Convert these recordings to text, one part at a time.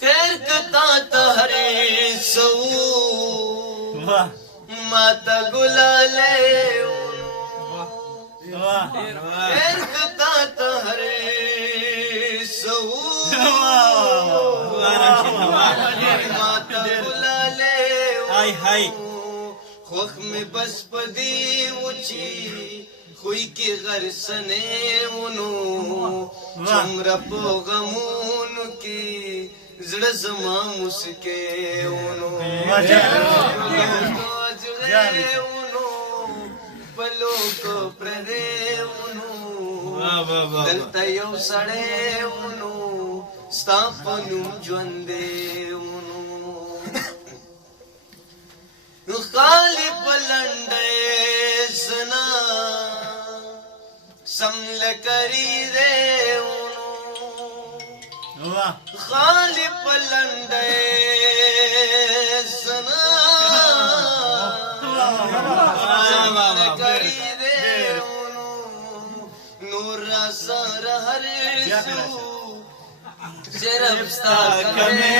خیر کتا تهری سو ماتا گلالے خیر کتا تهری سو ماتا گلالے خوخ میں بس پدی وچی خوی کی غرسنے ونو چمرا پو غمونو کی زڑ زما مسکے ونو زڑے ونو پلو کو پردے ونو دلتا یو سڑے ونو ستا پنو جوندے ونو خالی پلنڈے سنا سمل کری دے خالی پلنڈے سنا سمل کری دے نور سر ہر سو صرف ستا کمے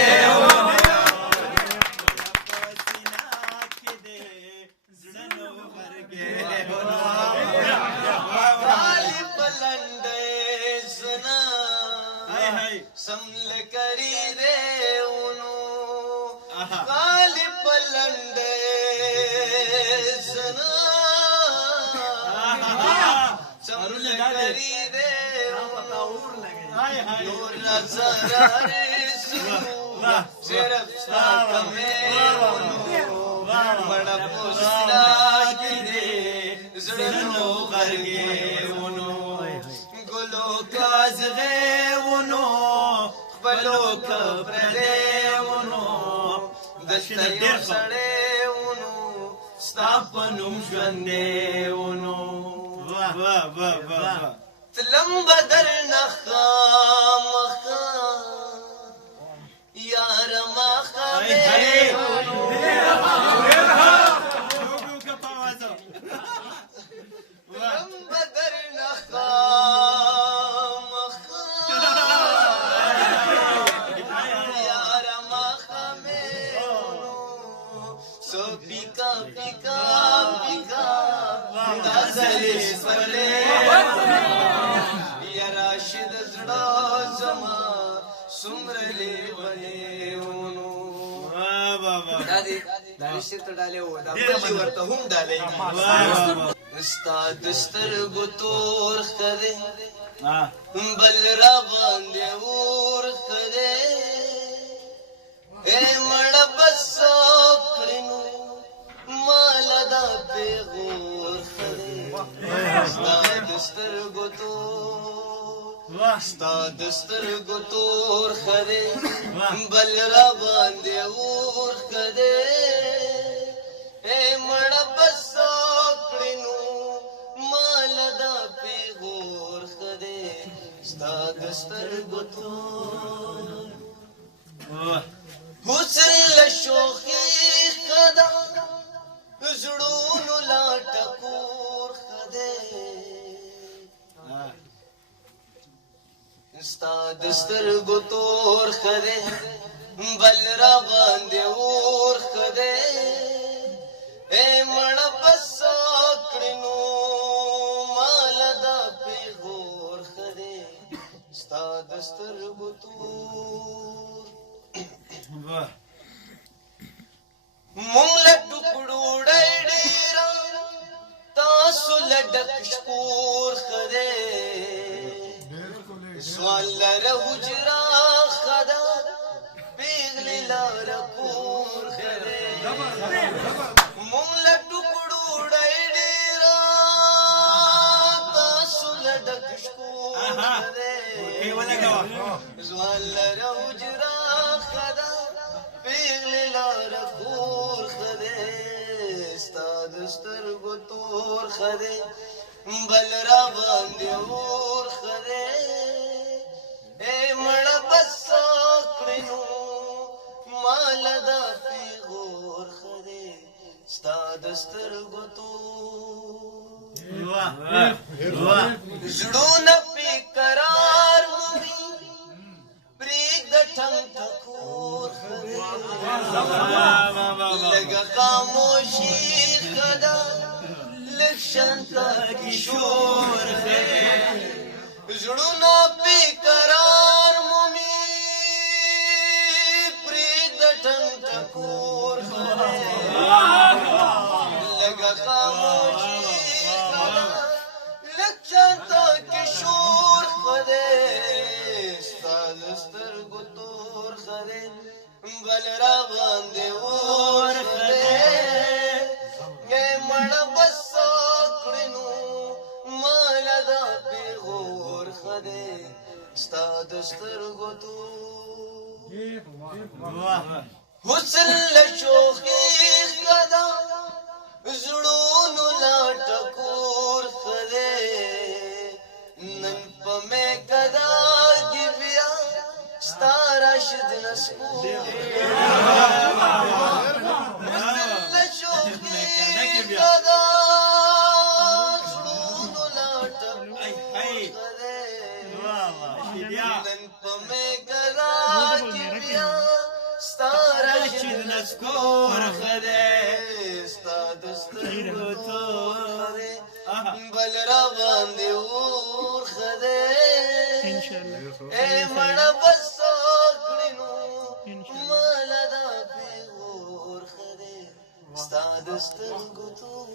سمل کری دے انو غالی پلنڈے سنا سمل کری دے نور سرار سو صرف ستا کمے بڑا پوسنا کی دے زڑنو غرگے انو گلو کاز غے انو بلو کبرے ونو دشتا یو سڑے ونو ستاپنم جوندے ونو تلم بدر نخام یار مخا میرے ونو تلم بدر نخام پیکا پیکا پیکا دازلیش پرلے یا راشد زڑا زما سمرلے بنے ونو دادی دارشی تو ڈالے ہو دا بلی ورطا ہم ڈالے استا دستر گتور خدے بل را باندے اور خدے اے مڑا بسا کرنو مالا دا پیغور خدے ستا دستر گتور خدے بل را باندے اور خدے اے مڑا بسا کرنو مالا دا پیغور خدے ستا دستر گتور حسن لشوخی خدا زڑون لا ٹکور خدے ستا دستر گتور خدے بل را باندے اور خدے اے مڑا بسا کرنو مالا دا پیغور خدے ستا دستر گتور مونگ لٹکڑو ڈیڑا تاسو لڈک شکور خدے سوال لر حجرا خدا پیغلی لار کور خدے مونگ لٹکڑو ڈیڑا تاسو لڈک شکور خدے سوال لر حجرا خدا پیغلی لار کور خدے ستا دستر گتور خدے بل را باندے اور خدے اے مڑا بسا کرنو مالا دا پیغور خدے ستا دستر گتور زڑون پی قرار ہوئی پریگ دا ٹھنگ تکور شانتا کی شور خدای زړونه پی قرار مومي پرید ټنګ ټکور خدای لګا خاموشي لګ شانتا کی شور خدای ستاد سترګو تور خدای بل را باندې اور خدای ګې مړ بس کړنو مال دا پیغور خدای ستاد سترګو تور حسن لشوخي خدا زړونو لا ټکور خدای نن په مې کدا کې بیا ستاره شد نسکور حسن لشوخي خدا زړونو لا ټکور خدای نن په مې کدا کې بیا ستاره شد نسکور خدای ستاد سترګو تور خدای بل را باندې اور خدای اے مړه بس کړنو مال دا پیغور خدای ستاد سترګو تور